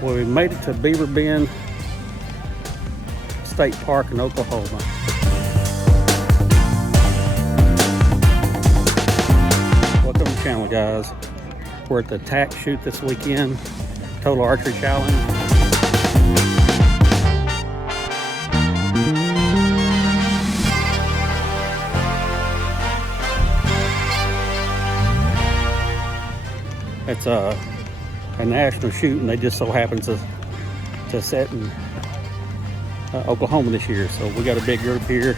Well, we made it to Beaver Bend State Park in Oklahoma. Welcome to the channel, guys. We're at the TAC shoot this weekend, Total Archery Challenge. It's a national shoot, and they just so happen to set in Oklahoma this year. So we got a big group here.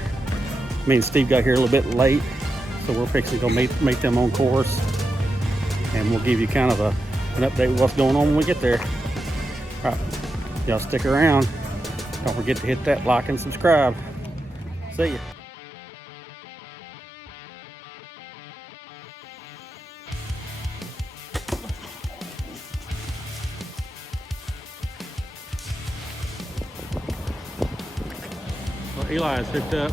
Me and Steve got here a little bit late, so we're fixing to go meet them on course, and we'll give you kind of an update of what's going on when we get there. All right, y'all stick around. Don't forget to hit that like and subscribe. See ya. Eli is hooked up.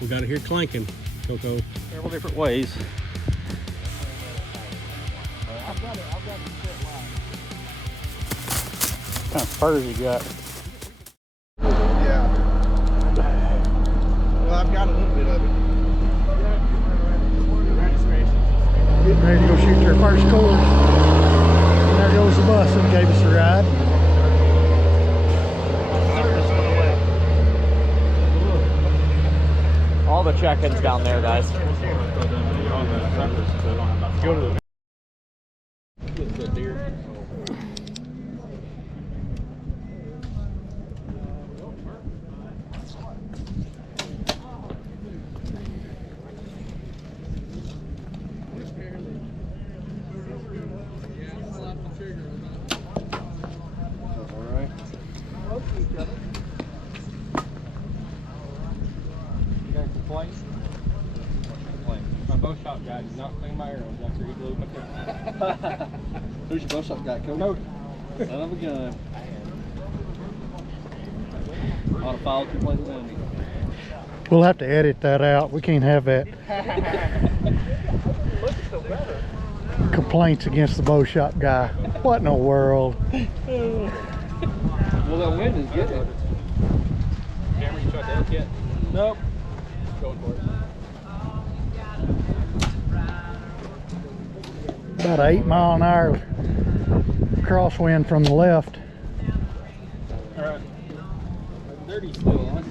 We got it here clanking, Coco. Several different ways. I've got it set live. What kind of spurs you got? Yeah. Well, I've got a little bit of it. Getting ready to go shoot their first course. And there goes the bus that gave us a ride. All the check-ins down there, guys. Go to the deer. My bow shop guy did not clean my arrows after he blew my turn. Who's your bow shop guy, Cody? Son of a gun. On a follow 2 plays Wendy. We'll have to edit that out. We can't have that. Complaints against the bow shop guy. What in the world? Well, that wind is getting it. Cameron, you tried to elk yet? Nope. Going for it. About an 8-mile-an-hour crosswind from the left. All right. Dirty still on.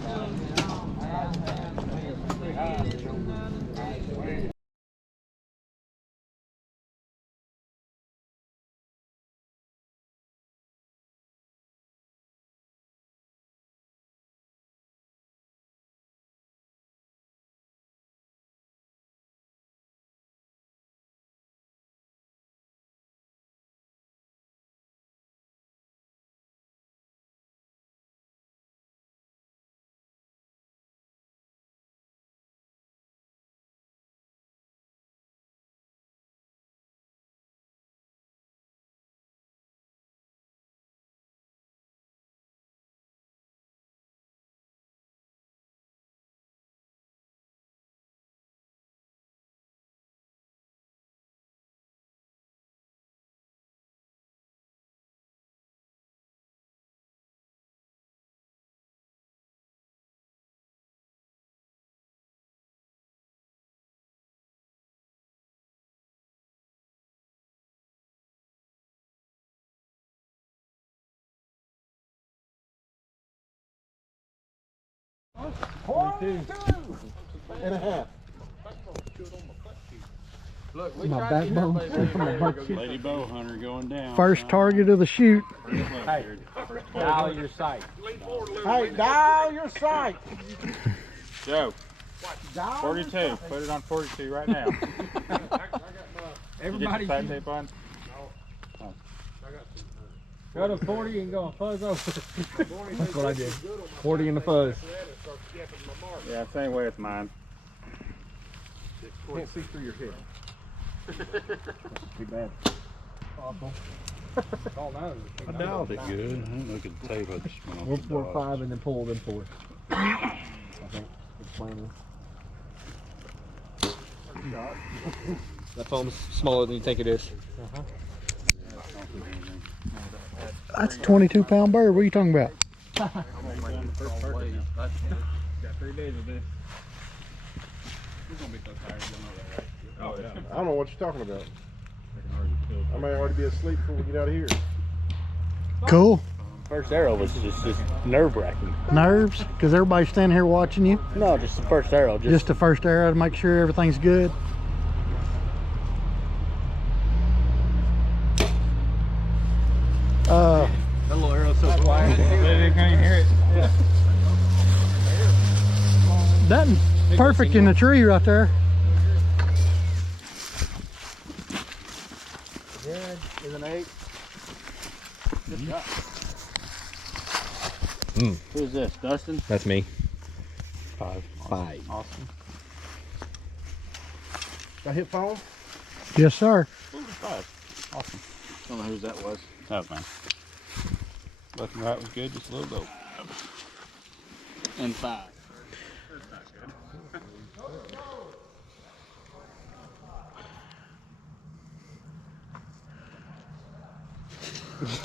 And a half. Look, My backbone. Lady Bowhunter going down. First target of the shoot. Hey, dial your sight. Hey, dial your sight. Joe, Dial 42. Put it on 42 right now. Everybody, Tape on? Got a 40 and go fuzz over. That's what I did. 40 in the fuzz. Yeah, same way as mine. Can't see through your head. Too bad. Awful. I dialed it good. I didn't look at the tape. I just went off the We're dials. 5 and then pull, then 4. I think it's plain. That foam's smaller than you think it is. That's a 22-pound bird. What are you talking about? Got 3 days of this. You're gonna be so tired, you'll know that, right? Oh, yeah. I don't know what you're talking about. I may already be asleep before we get out of here. Cool. First arrow was just nerve-wracking. Nerves? Because everybody's standing here watching you. No, just the first arrow. Just the first arrow to make sure everything's good. That little arrow's so quiet. They can't even hear it. Yeah. That's perfect in the tree right there. Good. Is an 8. Good shot. Who's this, Dustin? That's me. 5. 5. Awesome. Got hit phone? Yes, sir. 5. Awesome. Don't know whose that was. That was mine. Left and right was good, just a little dope. And 5.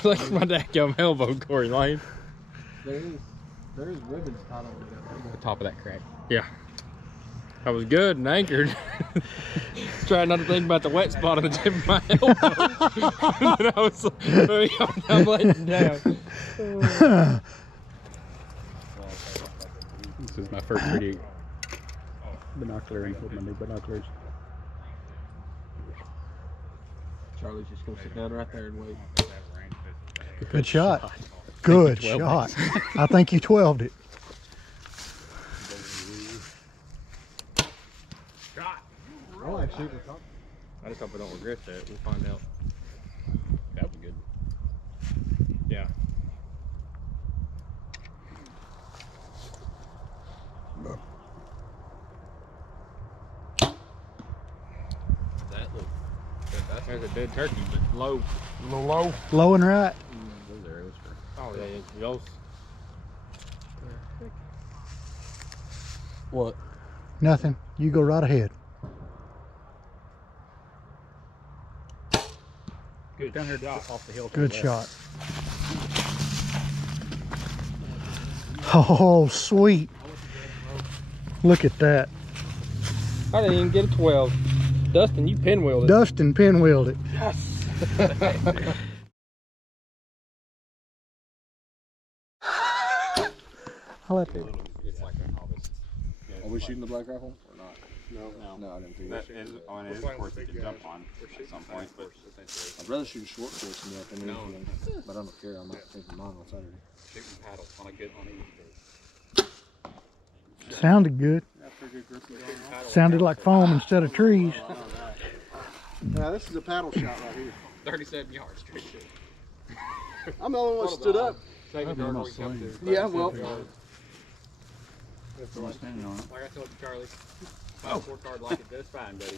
Like my dadgum elbow, Corey Lane. There is ribbons tied on the top of that crack. Yeah. I was good and anchored. Trying not to think about the wet spot on the tip of my elbow. And then I was like, I'm letting down. This is my first 3D binoculary with my new binoculars. Charlie's just gonna sit down right there and wait. Good shot. Good shot. I think you 12'd it. Oh, actually, I just hope I don't regret that. We'll find out. That was good. Yeah. That look. There's a dead turkey, but low. A little low. Low and right. Those arrows for. Oh yeah, those. What? Nothing. You go right ahead. Good. Down here off the hill. to Good the shot. left. Oh, sweet. Look at that. I didn't even get a 12. Dustin, you pinwheeled it. Dustin pinwheeled it. I'll let it. It's like a novice. Are we shooting the black rifle or not? No, I didn't think That is, it is of course you can jump on at some point, but I'd rather shoot a short course than the afternoon, but I don't care. I'm not taking mine on Saturday. Shooting paddles on a good on each. Sounded good. Sounded like foam instead of trees. Now this is a paddle shot right here. 37 yards straight shit. I'm the only one that stood up. Take a dart, we come to. Yeah, well. Standing on it. Like I told Charlie, my scorecard like it, that's fine, buddy.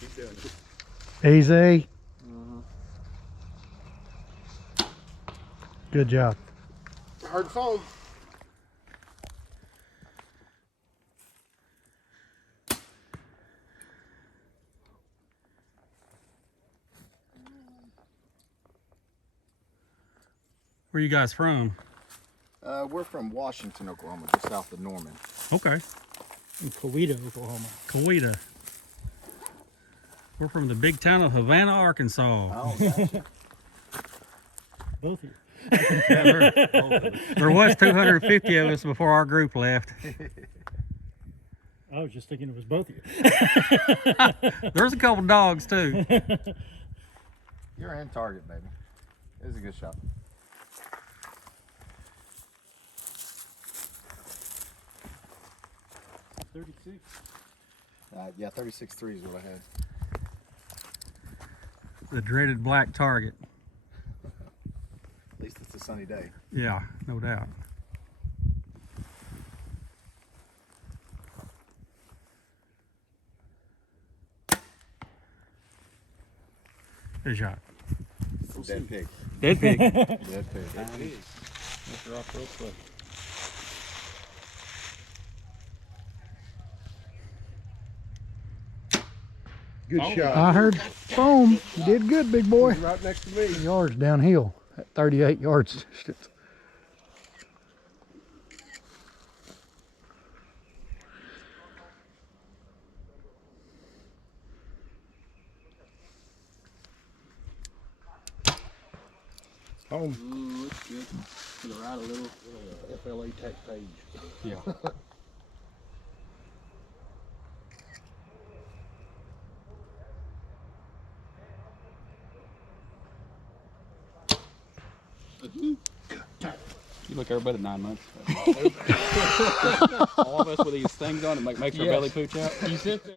Keep doing it. Easy. Good job. Hard phone. Where you guys from? We're from Washington, Oklahoma, just south of Norman. Okay. In Coweta, Oklahoma. Coweta. We're from the big town of Havana, Arkansas. Oh, gotcha. Both of you. There was 250 of us before our group left. I was just thinking it was both of you. There's a couple dogs too. You're in target, baby. It was a good shot. Yeah, 36.3 is what I had. The dreaded black target. At least it's a sunny day. Yeah, no doubt. Good shot. Dead pig. Dead pig. Dead pig. That's off real quick. Good shot. I heard foam. You did good, big boy. Right next to me. Yards downhill at 38 yards distance. Home. Ooh, looks good. To the right a little. FLA TAC page. Yeah. You look every bit at 9 months. All of us with these things on, it makes our belly pooch out. You sit there.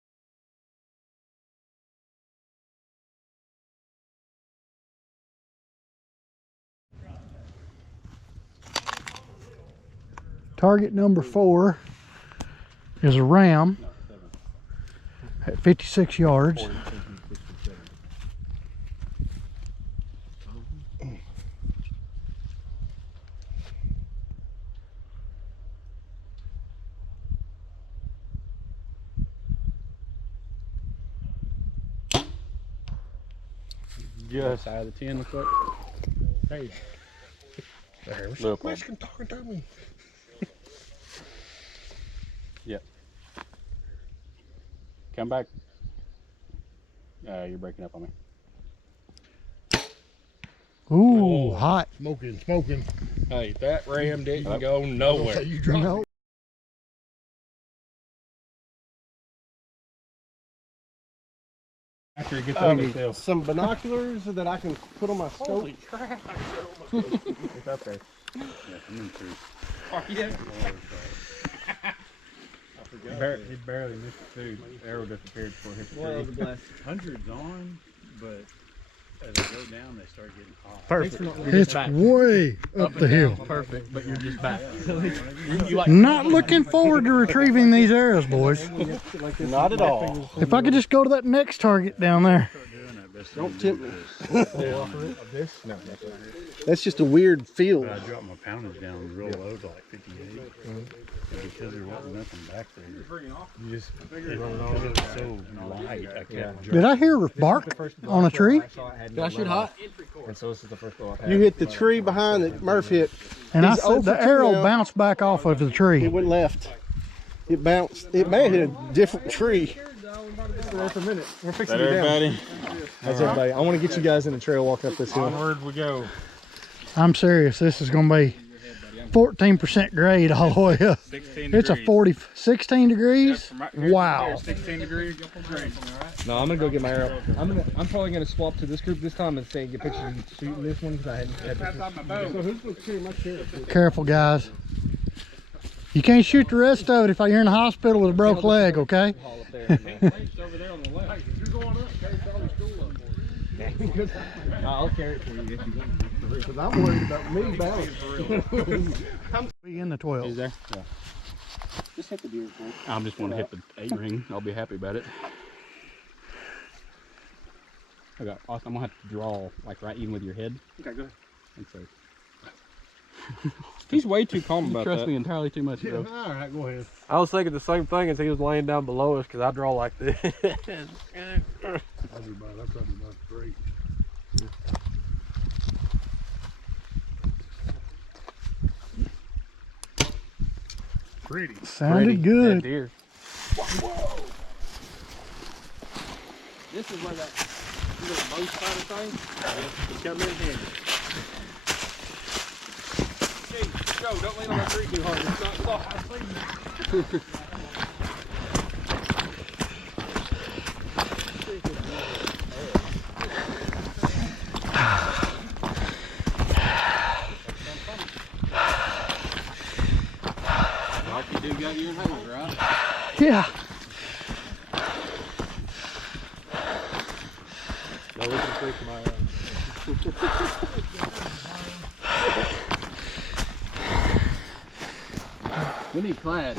Target number 4 is a ram at 56 yards. Just out of the 10, looks like. Hey. Leupold. Mexican talking to me. Yep. Come back. You're breaking up on me. Ooh, hot. Smoking, smoking. Hey, that ram didn't go nowhere. You dropped No. After you get the some binoculars that I can put on my scope. Holy crap. It's up there. Yeah, come in through. He barely missed the food. Arrow disappeared before it hit the tree. Hundreds on, but as they go down, they start getting hot. Perfect. It's way up the hill. Perfect, but you're just back. Not looking forward to retrieving these arrows, boys. Not at all. If I could just go to that next target down there. Don't tempt me. That's just a weird field. But I dropped my poundage down real low to like 58. And because there wasn't nothing back there, You just because it was so light, I kept Did I hear bark on a tree? Did I shoot hot? And so this is the first one I've had. You hit the tree behind that Murph hit. And I He's said the 0 for 2 arrow now. bounced back off of the It tree. went left. It bounced. It may have hit a different tree. There for a minute. We're fixing That it down. everybody? That's everybody. I want to get you guys in the trail walking up this hill. Onward we go. I'm serious. This is going to be 14% grade all the way up. 16 It's a 16 degrees. Wow. 16 degrees. No, I'm gonna go get my arrow. I'm probably gonna swap to this group this time and say get pictures and shooting this one because I hadn't had pictures. So who's going to carry my chair? Careful, guys. You can't shoot the rest of it if you're in the hospital with a broke leg, okay? Haul up there. Over there on the left. You're going up. Carry Dolly stool up for you. I'll carry it for you if you want. Because I'm worried about me balancing. Be in the 12. He's there? Yeah. Just hit the deer. I just want to hit the 8 ring. I'll be happy about it. Okay, Austin, I'm going to have to draw like right even with your head. Okay, go ahead. And so. He's way too calm about trust that. me entirely too much, bro. All right, go ahead. I was thinking the same thing as he was laying down below us because I draw like this. I'll be about, that's probably about great. Pretty. Sounded good. Deer. This is where that little bow spider thing is come in handy. Hey, Joe, don't lean on that tree too hard. It's not soft. Like you do got your hands, right? Yeah. No, we can freak my We need plaid.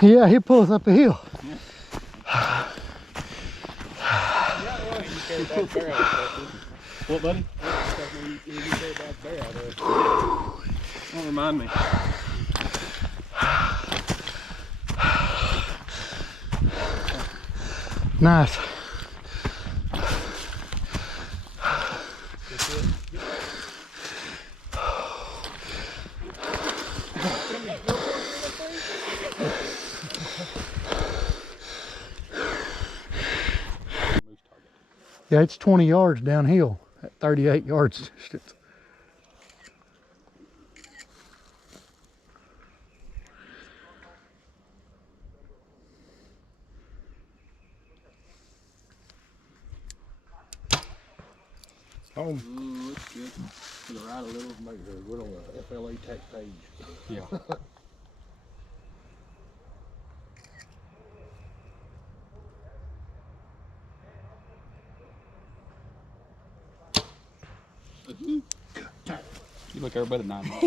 Yeah, he pulls up the hill. What, buddy? Don't remind me. Nice. Yeah, it's 20 yards downhill at 38 yards distance. Home. Ooh, looks good. To the right a little. Make sure we're on the FLA TAC page. Yeah. You look every bit of 9 months.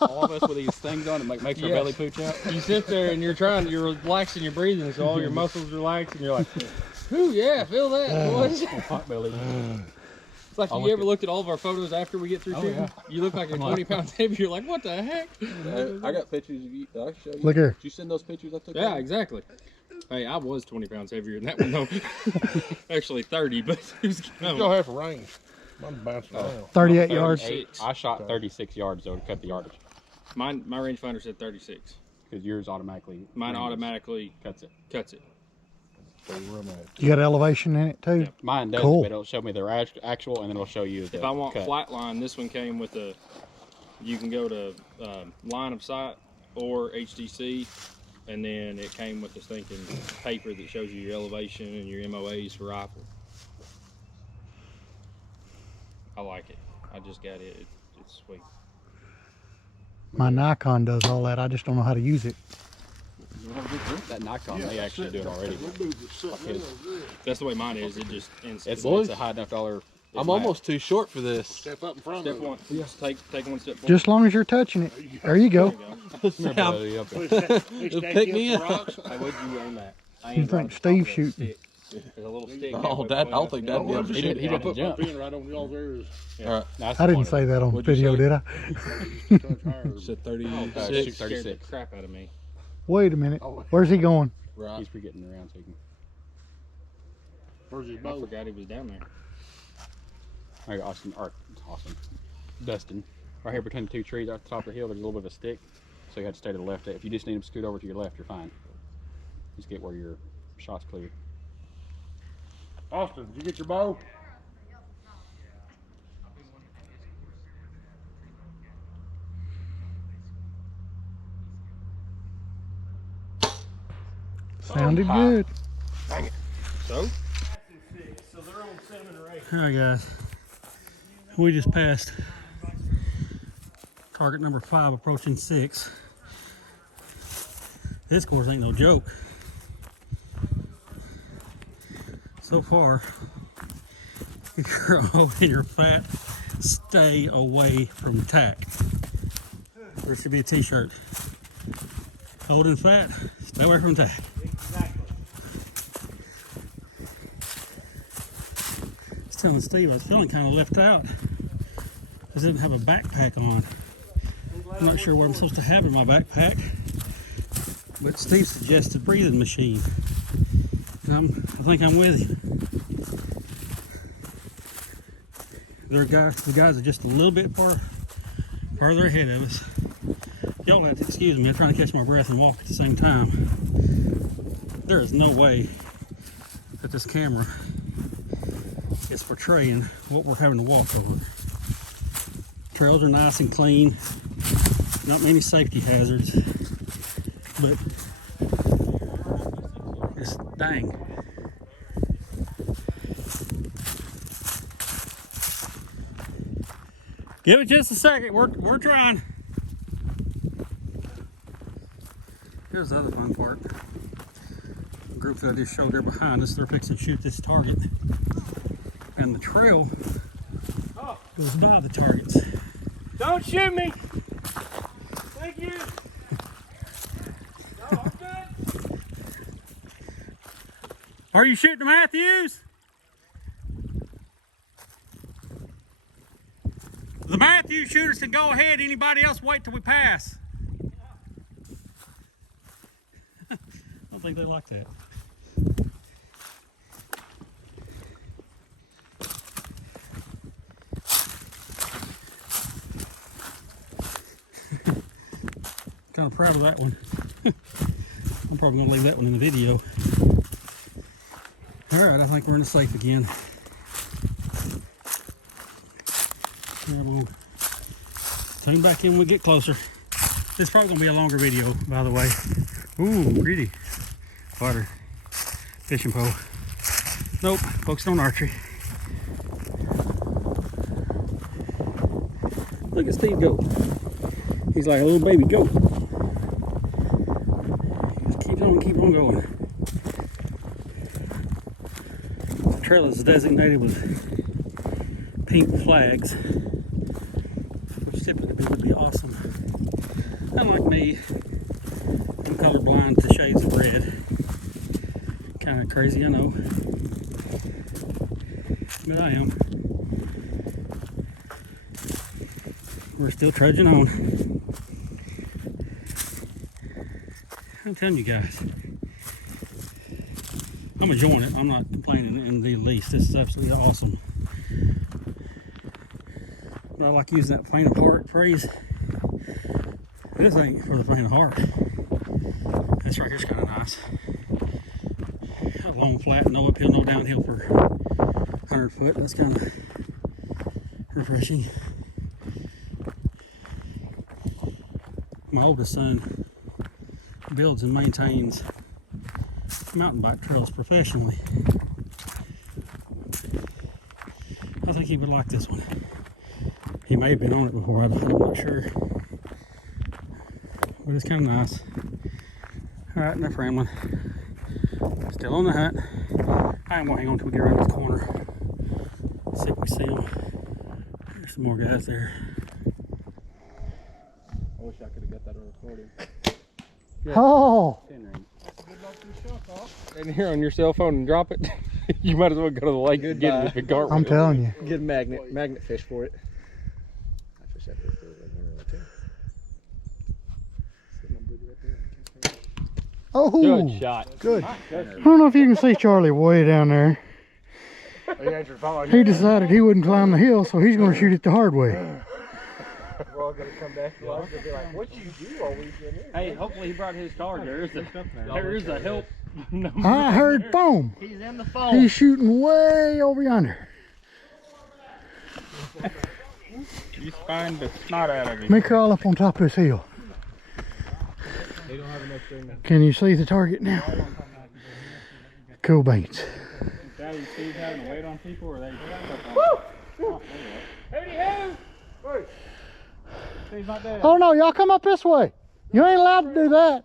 All of us with these things on, it makes our belly pooch out. You sit there and you're relaxing your breathing, so all your muscles relax, and you're like, ooh, yeah, feel that, boys. Hot belly. It's like, you ever looked at all of our photos after we get through shooting? yeah. You look like you're 20 pounds heavy. You're like, what the heck? I got pictures of you. I show you. Look here. Did you send those pictures I took? Yeah, exactly. Hey, I was 20 pounds heavier than that one, though. Actually 30, but it was Go half a range. I'm bouncing around. 38 yards. 36. I shot 36 yards though to cut the yardage. My rangefinder said 36. Because yours automatically. Mine automatically cuts it. cuts it. You got elevation in it too? Yeah. Mine does, Cool. but it'll show me their actual, and then it'll show you the If I want cut. flat line, this one came with a, you can go to line of sight or HDC, and then it came with this thinking paper that shows you your elevation and your MOAs for rifle. I like it. I just got it. It's sweet. My Nikon does all that. I just don't know how to use it. That Nikon, they actually do it already. That's the way mine is. It just It's a high enough dollar. I'm almost too short for this. Step up in front Step of it. one. Just take one step forward. Just as long as you're touching it. There you go. Pick me up. Hey, what'd you aim at? I You aimed think right at the top Steve's of that shooting? stick. There's a little stick. Oh, I don't think that'd be able to He shoot. didn't I put my jump. pin right on y'all's ears. I didn't say that on What'd you video, say? did I? Touch higher. Said Shoot 36. Scared the 36. crap out of me. Wait a minute. Where's he going? Right. He's getting around so he can. Where's his I bow? forgot he was down there. All right, Austin. Dustin. Right here between the two trees at the top of the hill, there's a little bit of a stick. So you have to stay to the left. If you just need him to scoot over to your left, you're fine. Just get where your shot's clear. Austin, did you get your bow? Sounded good. So? Alright guys, we just passed target number 5 approaching 6. This course ain't no joke. So far, if you're holding your fat, stay away from TAC. There should be a t-shirt. Holding fat, stay away from TAC. I was telling Steve I was feeling kind of left out because I didn't have a backpack on. I'm not sure what I'm supposed to have in my backpack, but Steve suggested breathing machine. And I think I'm with him. The guys are just a little bit farther ahead of us. Y'all have to excuse me, I'm trying to catch my breath and walk at the same time. There is no way that this camera is portraying what we're having to walk over. Trails are nice and clean, not many safety hazards, but it's dang. Give it just a second, we're trying. Here's the other fun part. The group that I just showed there behind us, they're fixing to shoot this target. And the trail goes by the targets. Don't shoot me! Thank you! Are you shooting the Matthews? The Matthews shooters can go ahead. Anybody else wait till we pass? I don't think they like that. Kind of proud of that one. I'm probably gonna leave that one in the video. All right, I think we're in the safe again. Yeah, we'll tune back in when we get closer. This is probably gonna be a longer video, by the way. Ooh, pretty water fishing pole. Nope, focused on archery. Look at Steve go. He's like a little baby goat. Keep on going. The trail is designated with pink flags, which typically would be awesome. Unlike me, I'm colorblind to shades of red. Kind of crazy, I know, but I am. We're still trudging on. I'm telling you guys, I'm enjoying it. I'm not complaining in the least. This is absolutely awesome. But I like using that faint of heart phrase. This ain't for the faint of heart. This right here's kind of nice. A long flat, no uphill, no downhill for 100 foot. That's kind of refreshing. My oldest son builds and maintains mountain bike trails professionally. I think he would like this one. He may have been on it before, I'm not sure. But it's kind of nice. Alright, enough rambling. Still on the hunt. I am going to hang on till we get around this corner. See if we see them. There's some more guys there. I wish I could have got that on recording. Oh! And here on your cell phone and drop it. You might as well go to the lake and get it if it cart. I'm telling you. Get a magnet fish for it. I fish that fish too. Oh! Good shot. Good. I don't know if you can see Charlie way down there. He decided he wouldn't climb the hill, so he's going to shoot it the hard way. We're all going to come back to life and be like, what you do all weekend? Hey, hopefully he brought his card. There's a help. I heard foam. He's in the foam. He's shooting way over yonder. You find the snot out of Let me crawl up on top of this hill. Can you see the target now? Cool beans. Daddy Steve having to wait on people, or they? Steve's not there. Oh no, y'all come up this way. You ain't allowed to do that.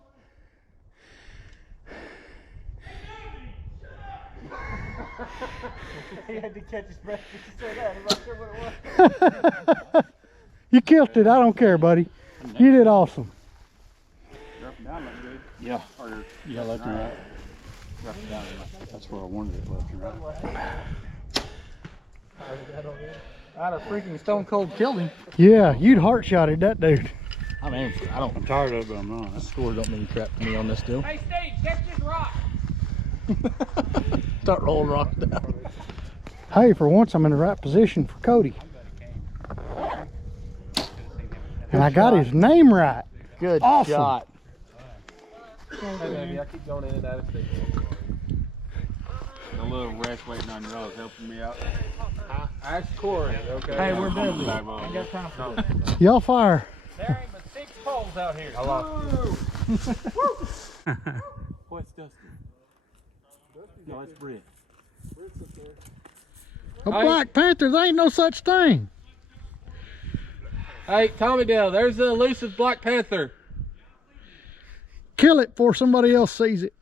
He had to catch his breath just to say that. I'm not sure what it was. You killed it. I don't care, buddy. You did awesome. Up and down look good. Yeah. Or Yeah, left and right. up and down. That's where I wanted it, left and right. I'd have freaking stone cold killed him. Yeah, you'd heart shotted that dude. I mean, I'm tired of it, but I'm not. Scores don't mean crap to me on this deal. Hey Steve, catch this rock. Start rolling rocks down. Hey, for once I'm in the right position for Cody. And I got his name right. Good Awesome. shot. Hey baby, I keep going in and out of state. The little rest waiting on you all is helping me out. Ask Corey, okay? Hey, we're busy. Ain't got time for this. Y'all fire. There ain't but 6 poles out here. I lost What's Dusty? No, it's Britt. A Black Panther, there ain't no such thing. Hey, Tommy Dale, there's the elusive Black Panther. Kill it before somebody else sees it.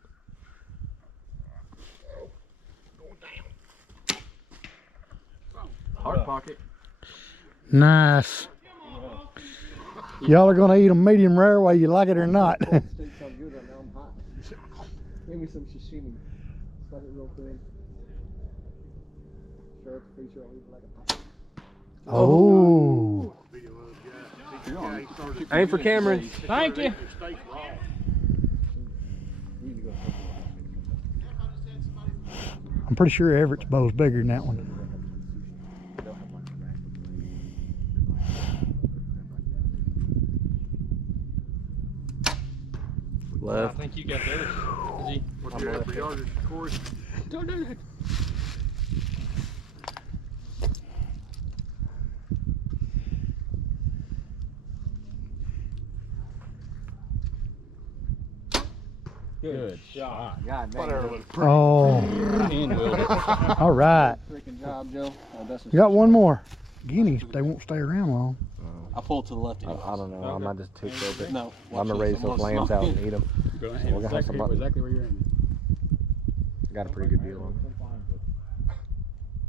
Hard pocket. Nice. Y'all are gonna eat them medium rare whether you like it or not. Give me some sashimi. Slide it real thin. Sure, it's pretty sure I'll leave it like a pop. Oh. Aim for Cameron. Thank you. I'm pretty sure Everett's bow's bigger than that one. I Left. think you got theirs. Is he? What's your for yardage, Corey? Don't do that. Good shot. God damn. Oh. All right. Freaking job, Joe. Oh, that's You got one more. Guineas, but they won't stay around long. I pull it to the left. I don't know. I might just take those. No. I'm gonna raise those lambs out and eat them. Go ahead. We're gonna have some. Exactly where you're at. Got a pretty good deal on them.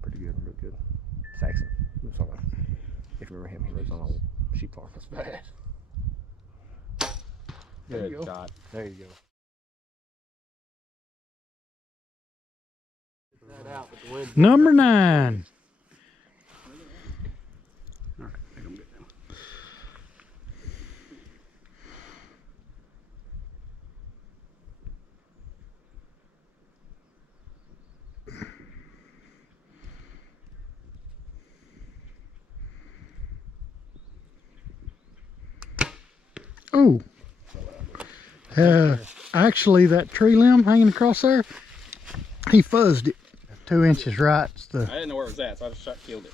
Pretty good, real good. Saxon. Looks like, if you remember him, he lives on a sheep farm. That's bad. Good shot. There you go. Number 9. All right, make 'em get down. Oh. Actually, that tree limb hanging across there, he fuzzed it 2 inches right. It's I didn't know where it was at, so I just shot killed it.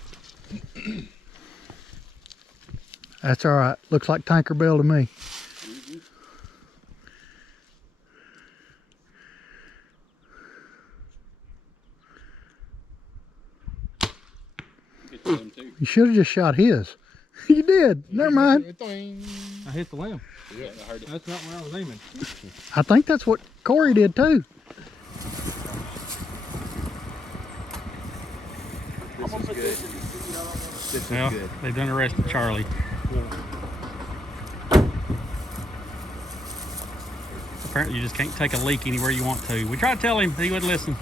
That's all right. Looks like Tinkerbell to me. Get to them too. You should have just shot his. You did. Never mind. I hit the limb. Yeah, I heard it. That's not where I was aiming. I think that's what Corey did too. Well, they've done arrested Charlie. Apparently you just can't take a leak anywhere you want to. We tried to tell him, he wouldn't listen.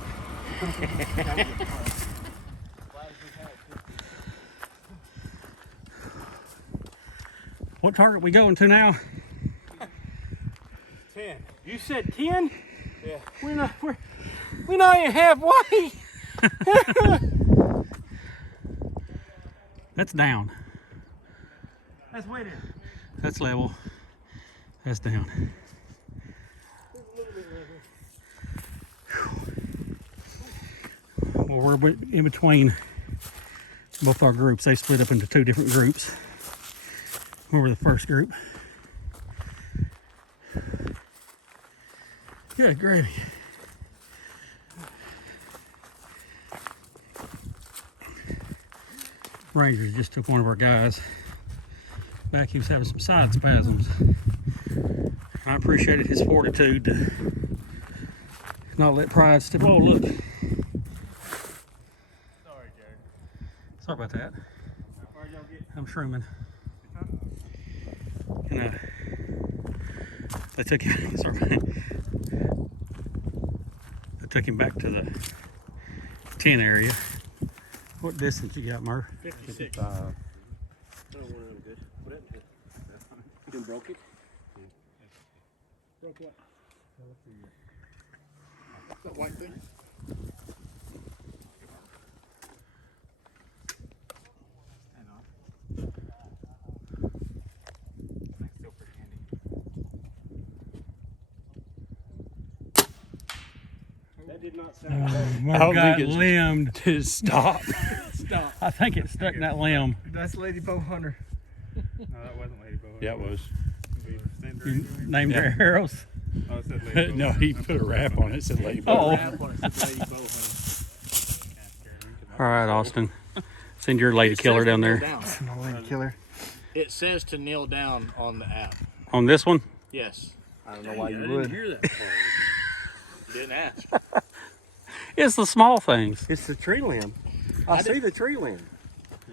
What target we going to now? 10. You said 10? Yeah. We're not even halfway. That's down. That's way down. That's level. That's down. Well, we're in between both our groups. They split up into 2 different groups. We were the first group. Good gravy. Rangers just took one of our guys back. He was having some side spasms. I appreciated his fortitude to not let pride step. Oh, look. Sorry, Jared. Sorry about that. How far y'all get? I'm shrooming. And they took him. Sorry. They took him back to the 10 area. What distance you got, Murph? 56. You broke it? Broke what? That white thing? Hang on. That's still pretty handy. That did not sound Murph got limbed. Just stop. Stop. I think it stuck in that limb. That's Lady Bowhunter. No, that wasn't Lady Bowhunter. Yeah, it was. You named your arrows. Oh, it said Lady no, he put a wrap on it. It said Lady Bowhunter. All right, Austin. Send your lady killer down there. My lady killer. It says to kneel down on the app. On this one? Yes. I don't know why you would. Hear that before. You didn't ask. It's the small things. It's the tree limb. I see the tree limb.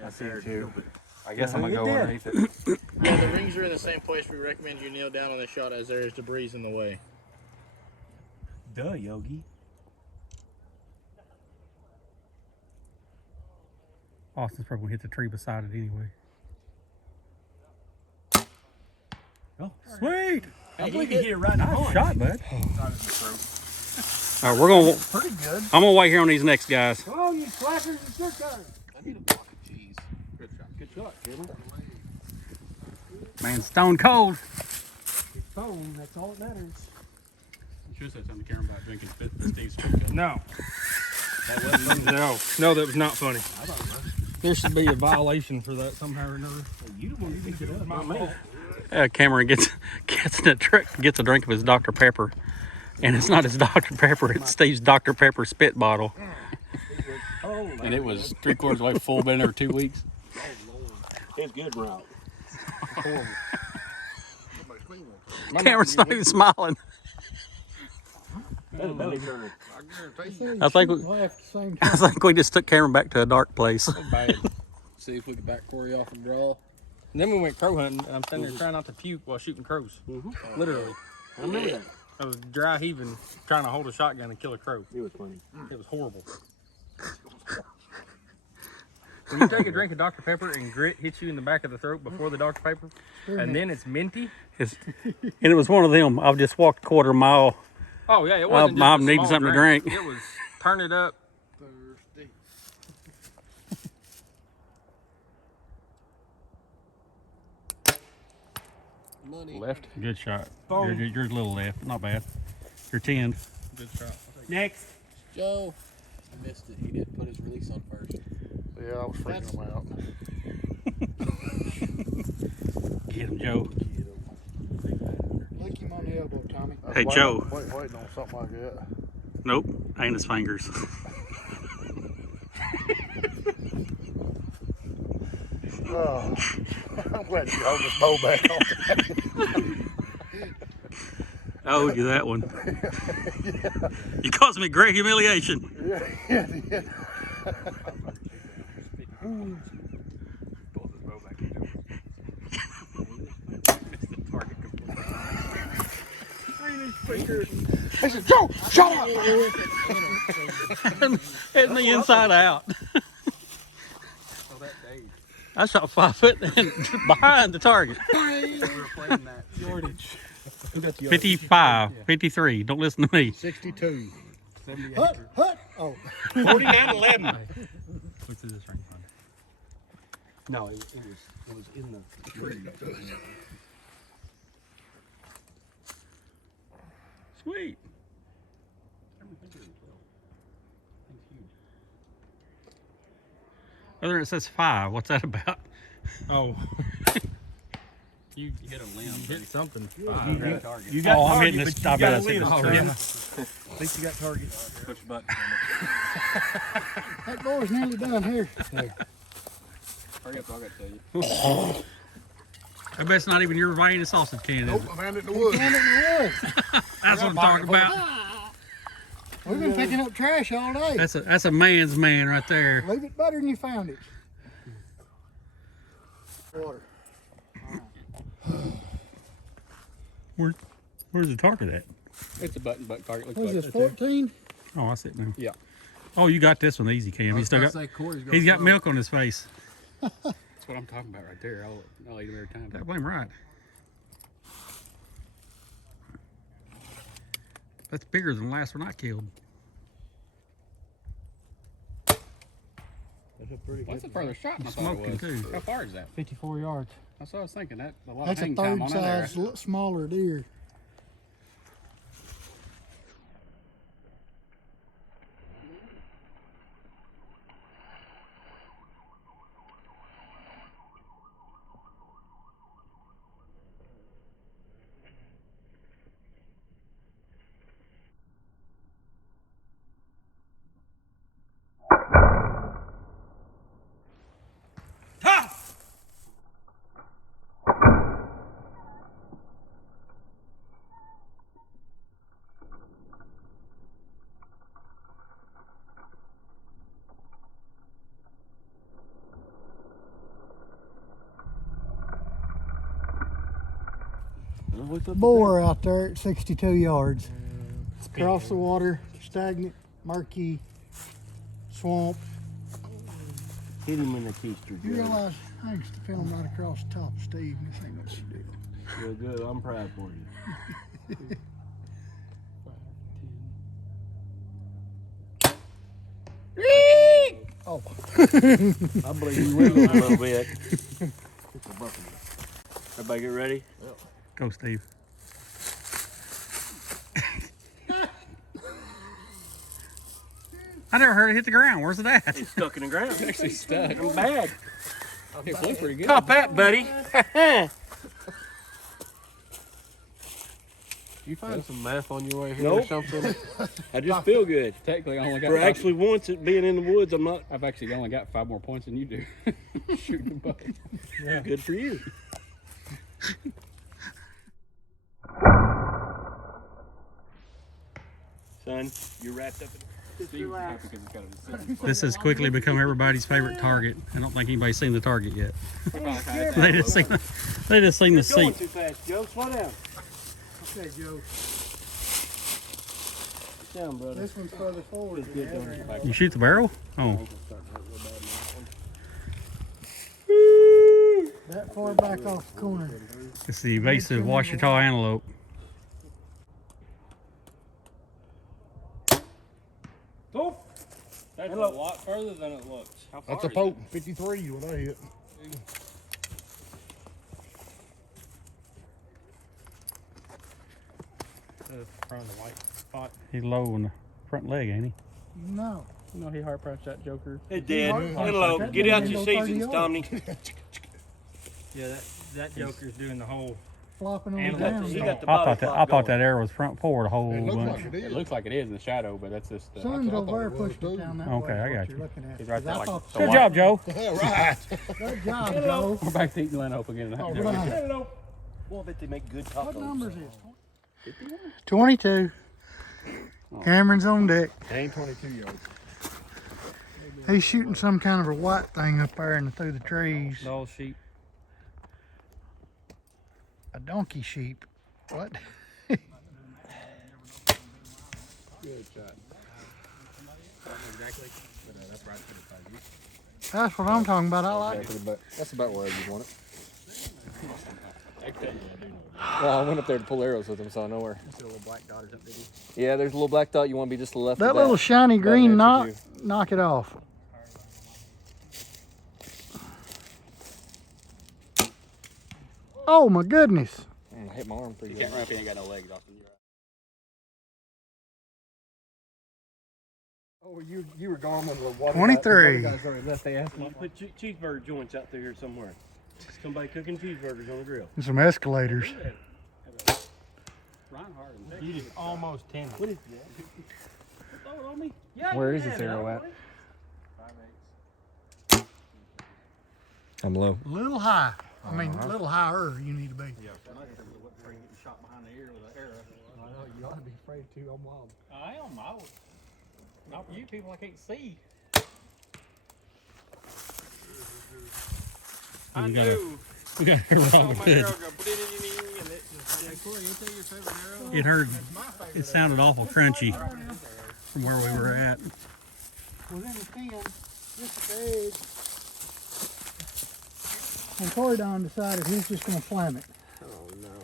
I see it too. I guess I'm gonna go underneath it. Yeah, the rings are in the same place. We recommend you kneel down on the shot as there is debris in the way. Duh, Yogi. Austin's probably gonna hit the tree beside it anyway. Oh, sweet! I believe you hit it right in the Nice point. shot, bud. All right, Pretty good. I'm gonna wait here on these next guys. Come on, you slackers, it's your turn. I need a block of cheese. Good shot, kid. Man, stone cold. It's phone, that's all that matters. You should have said something to Karen about drinking Steve's Spit. No. No, that was not funny. There should be a violation for that somehow or another. You don't want to pick it up, not me. Cameron gets in a truck, gets a drink of his Dr. Pepper, and it's not his Dr. Pepper, it's Steve's Dr. Pepper spit bottle. And it was 3/4 away full, been there 2 weeks. It's good, Rob. Cameron's not even smiling. That's a belly turner. I think we just took Cameron back to a dark place. Bad. See if we could back Corey off and draw. And then we went crow hunting, and I'm standing there trying not to puke while shooting crows. Literally. I remember that. I was dry heaving, trying to hold a shotgun and kill a crow. It was funny. It was horrible. When you take a drink of Dr. Pepper and grit hits you in the back of the throat before the Dr. Pepper, and then it's minty. And it was one of them. I've just walked a quarter mile. Oh yeah, it wasn't just I'm a needing small something to drink. It was turn it up. Thirsty. Money. Left. Good shot. You're a little left. Not bad. You're 10. Good shot. Next. Joe. I missed it. He didn't put his release on first. Yeah, I was freaking him out. Get him, Joe. Lick him on the elbow, Tommy. Hey, Joe. Waiting on something like that. Nope. Ain't his fingers. Oh, I'm glad you hold this bow back on. I owed you that one. You caused me great humiliation. Yeah. I said, Joe, shut up! Hitting the inside out. I shot 5 foot and behind the target. 55, 53. Don't listen to me. 62. Hut. Oh. 49-11. Look through this ring. No, it was in the tree. Sweet. Other than it says 5. What's that about? Oh. You hit a limb. Hit something. You got target. You got I'm target, hitting this. but you I bet I gotta see live. this Oh, tree. yeah. At least you got target. Push the button. That door's nearly done here. Hurry up, I got to tell you. I bet it's not even your vein and sausage can, is Nope, it? I found it in the woods. Down in the woods. That's what I'm talking about. We've been picking up trash all day. That's a man's man right there. Leave it better than you found it. Water. Where's the target at? It's a button target. Looks What is like this, 14? Oh, I see it now. Yeah. Oh, you got this one easy, Cam. He's still got. He's got milk on his face. That's what I'm talking about right there. I'll eat him every time. That blame right. That's bigger than the last one I killed. That's a pretty What's the further shot? than I thought Smoking it was. too. How far is that? 54 yards. That's what I was thinking. That a lot That's of a hang time third on that there. size, smaller deer. Boar out there at 62 yards. Across the water, stagnant, murky, swamp. Hit him in the keister, You Joe. realize I can film right across the top of Steve, and this ain't no big deal. Well, good. I'm proud for you. Oh. I believe you will a little bit. Everybody get ready? Go, Steve. I never heard it hit the ground. Where's it at? It's stuck in the ground. It's actually stuck. I'm bad. It flew pretty good. Cop that, buddy. You find some meth on your way here Nope. or something? I just feel good. Technically, I only got For actually once it being in the woods, I'm not I've actually only got 5 more points than you do. Shooting the buck. good for you. Son, you're wrapped up in This has quickly become everybody's favorite target. I don't think anybody's seen the target yet. They just seen the You're going seat. too fast, Joe. Slow down. Okay, Joe. Sit down, brother. This one's further forward. You shoot the barrel? Oh, That far back off the corner. it's the evasive Washita antelope. That's a lot further than it looks. How far That's a is it? potent 53 when I hit. Front of the white spot. He's low in the front leg, ain't he? No. You know he hard pressed that joker. Hey, Dad. Mark, Hello. that Get didn't out even your go 30 seasons, yards. Tommy. Yeah, that joker's doing the whole. Flopping on And the he got ground. He got the I body thought flop going. that arrow was front forward a whole bunch. It looks like it is in the shadow, but that's just. Sun's over there pushing it down that Okay, way. I what got you're you. looking at. He's right there, 'Cause I like thought- the Good job, Joe. Good job, Joe. We're back to eating Lenope again. All right. Well, I bet they make good tacos. What numbers is 22. Cameron's on deck. Ain't 22 yards. He's shooting some kind of a white thing up there and through the trees. Doll sheep. A donkey sheep. What? Good shot. That's what I'm talking about. I like it. That's about where you want it. Well, I went up there to pull arrows with him, so I know where. Yeah, there's a little black dot. You want to be just to the left That of little shiny About green an knot, inch or knock it off. Oh my goodness. I hit my arm pretty You can't good. run if you ain't got no legs, Austin. Oh, you were gone when the water. 23. Guys already left. They asked me. You put cheeseburger joints out there somewhere. Somebody cooking cheeseburgers on the grill. And some escalators. You just almost 10. What is that? Where is this arrow at? I'm low. A little high. I mean, a little higher you need to be. Shot behind the ear with an arrow. I know, you ought to be afraid to. I'm wild. I am. Not for you people. I can't see. I We got a- knew. We got it wrong Saw with my it. arrow go bling, and it just. Hey, Corey, you say your favorite arrow? It heard. It sounded awful crunchy from where we were at. Within the 10, just at the edge. And Corey Don decided he's just going to slam it. Oh no.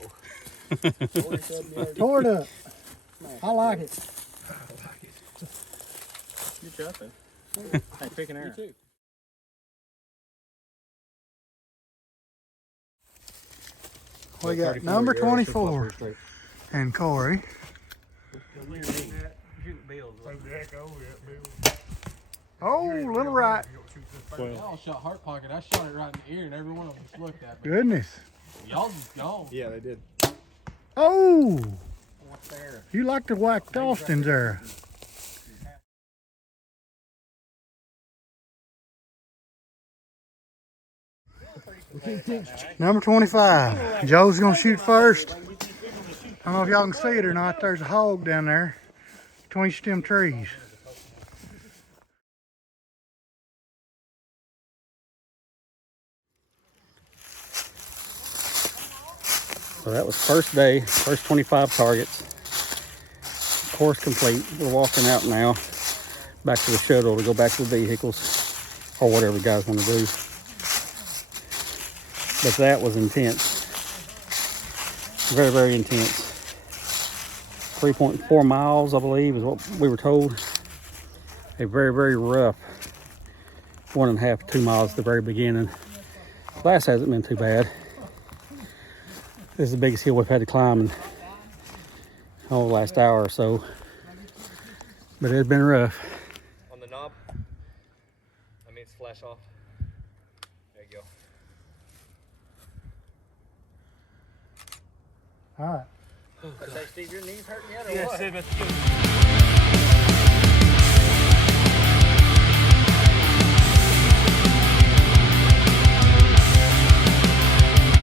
Tore it up. I like it. You're jumping. Hey, pick an arrow. We got number 24 and Corey. Oh, little right. Y'all shot Heart Pocket. I shot it right in the ear, and every one of them just looked at me. Goodness. Y'all just gone. Yeah, they did. Oh, you like to whack Austin's there. Number 25. Joe's gonna shoot first. I don't know if y'all can see it or not. There's a hog down there between them trees. So that was first day, first 25 targets. Course complete. We're walking out now, back to the shuttle to go back to the vehicles. or whatever you guys want to do. But that was intense. Very, very intense. 3.4 miles, I believe, is what we were told. A very, very rough 1.5 to 2 miles at the very beginning. Last hasn't been too bad. This is the biggest hill we've had to climb in the last hour or so. But it's been rough. On the knob, that means flash off. There you go. All right. Steve, your knees hurting yet or what?